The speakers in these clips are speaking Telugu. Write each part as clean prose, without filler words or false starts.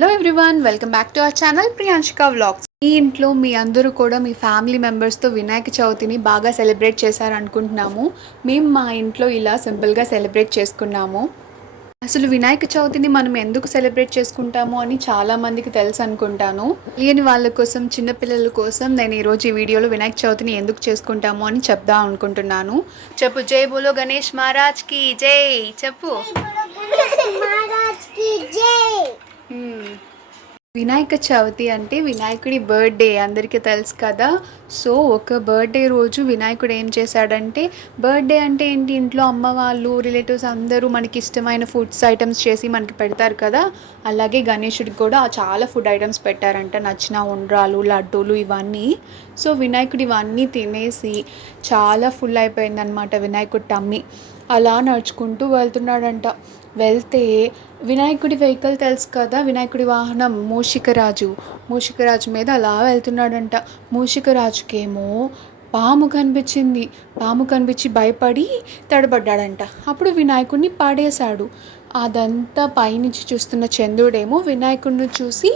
Hello everyone, welcome back to our channel Priyanshika vlogs. ఈ ఇంట్లో మీ అందరూ కూడా మీ ఫ్యామిలీ మెంబర్స్తో వినాయక చవితిని బాగా సెలబ్రేట్ చేశారనుకుంటున్నాము. మేము మా ఇంట్లో ఇలా సింపుల్గా సెలబ్రేట్ చేసుకున్నాము. అసలు వినాయక చవితిని మనం ఎందుకు సెలబ్రేట్ చేసుకుంటాము అని చాలామందికి తెలుసు అనుకుంటాను. తెలియని వాళ్ళ కోసం, చిన్నపిల్లల కోసం నేను ఈరోజు ఈ వీడియోలో వినాయక చవితిని ఎందుకు చేసుకుంటాము అని చెప్దాం అనుకుంటున్నాను. చెప్పు, జై బోలో గణేష్ మహారాజ్కి జై చెప్పు. వినాయక చవితి అంటే వినాయకుడి బర్త్డే అందరికీ తెలుసు కదా. సో ఒక బర్త్డే రోజు వినాయకుడు ఏం చేశాడంటే, బర్త్డే అంటే ఏంటి, ఇంట్లో అమ్మ వాళ్ళు, రిలేటివ్స్ అందరూ మనకి ఇష్టమైన ఫుడ్స్ ఐటమ్స్ చేసి మనకి పెడతారు కదా. అలాగే గణేశుడికి కూడా చాలా ఫుడ్ ఐటమ్స్ పెట్టారంట, నచ్చిన ఉండ్రాలు, లడ్డూలు ఇవన్నీ. సో వినాయకుడు ఇవన్నీ తినేసి చాలా ఫుల్ అయిపోయిందనమాట వినాయకుడి టమ్మీ. అలా నడుచుకుంటూ వెళ్తున్నాడంట. వెళ్తే వినాయకుడి వెహికల్ తెలుసు కదా, వినాయకుడి వాహనం మూషికరాజు మీద అలా వెళ్తున్నాడంట. మూషికరాజుకేమో పాము కనిపించి భయపడి తడబడ్డాడంట. అప్పుడు వినాయకుడిని పాడేశాడు. అదంతా పైనుంచి చూస్తున్న చంద్రుడేమో వినాయకుడిని చూసి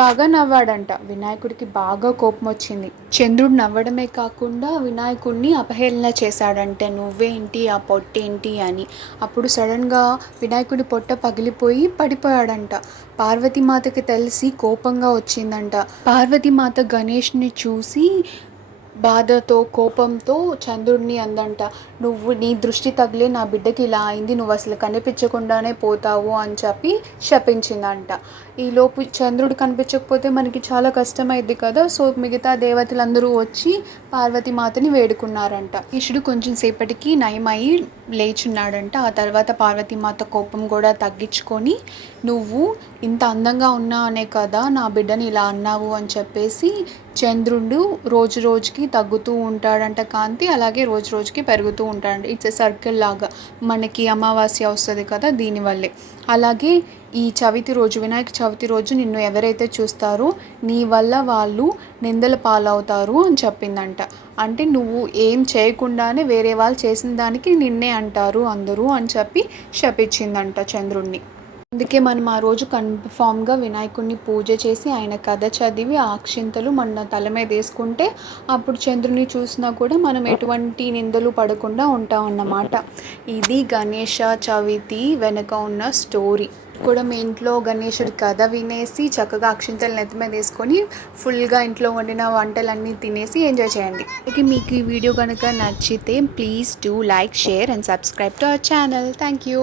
బాగా నవ్వాడంట. వినాయకుడికి బాగా కోపం వచ్చింది. చంద్రుడు నవ్వడమే కాకుండా వినాయకుడిని అపహేళన చేశాడంటే, నువ్వేంటి, ఆ పొట్టేంటి అని. అప్పుడు సడన్గా వినాయకుడి పొట్ట పగిలిపోయి పడిపోయాడంట. పార్వతీమాతకి తెలిసి కోపంగా వచ్చిందంట. పార్వతీమాత గణేష్ని చూసి బాధతో, కోపంతో చంద్రుడిని అందంట, నువ్వు నీ దృష్టి తగిలే నా బిడ్డకి ఇలా అయింది, నువ్వు అసలు కనిపించకుండానే పోతావు అని చెప్పి శపించిందంట. ఈలోపు చంద్రుడు కనిపించకపోతే మనకి చాలా కష్టమైద్ది కదా. సో మిగతా దేవతలందరూ వచ్చి పార్వతీమాతని వేడుకున్నారంట. ఈశుడు కొంచెం సేపటికి నయమయ్యి లేచున్నాడంట. ఆ తర్వాత పార్వతీమాత కోపం కూడా తగ్గించుకొని, నువ్వు ఇంత అందంగా ఉన్నావనే కదా నా బిడ్డని ఇలా అన్నావు అని చెప్పేసి, చంద్రుడు రోజు రోజుకి తగ్గుతూ ఉంటాడంట కాంతి, అలాగే రోజు రోజుకి పెరుగుతూ ఉంటాడంట. ఇట్స్ ఎ సర్కిల్ లాగా. మనకి అమావాస్య వస్తుంది కదా, దీనివల్లే. అలాగే ఈ చవితి రోజు, వినాయక చవితి రోజు నిన్ను ఎవరైతే చూస్తారో నీ వల్ల వాళ్ళు నిందల పాలవుతారు అని చెప్పిందంట. అంటే నువ్వు ఏం చేయకుండానే వేరే వాళ్ళు చేసిన దానికి నిన్నే అంటారు అందరూ అని చెప్పి శపించిందంట చంద్రుణ్ణి. అందుకే మనం ఆ రోజు కన్ఫామ్గా వినాయకుడిని పూజ చేసి ఆయన కథ చదివి ఆ అక్షింతలు మన తల మీద వేసుకుంటే అప్పుడు చంద్రుని చూసినా కూడా మనం ఎటువంటి నిందలు పడకుండా ఉంటాం అన్నమాట. ఇది గణేష చవితి వెనక ఉన్న స్టోరీ. కూడా మీ ఇంట్లో గణేశుడి కథ వినేసి చక్కగా అక్షింతలు నెత్తి మీద వేసుకొని ఫుల్గా ఇంట్లో వండిన వంటలన్నీ తినేసి ఎంజాయ్ చేయండి. అలాగే మీకు ఈ వీడియో కనుక నచ్చితే please do like, share and subscribe to our channel. Thank you.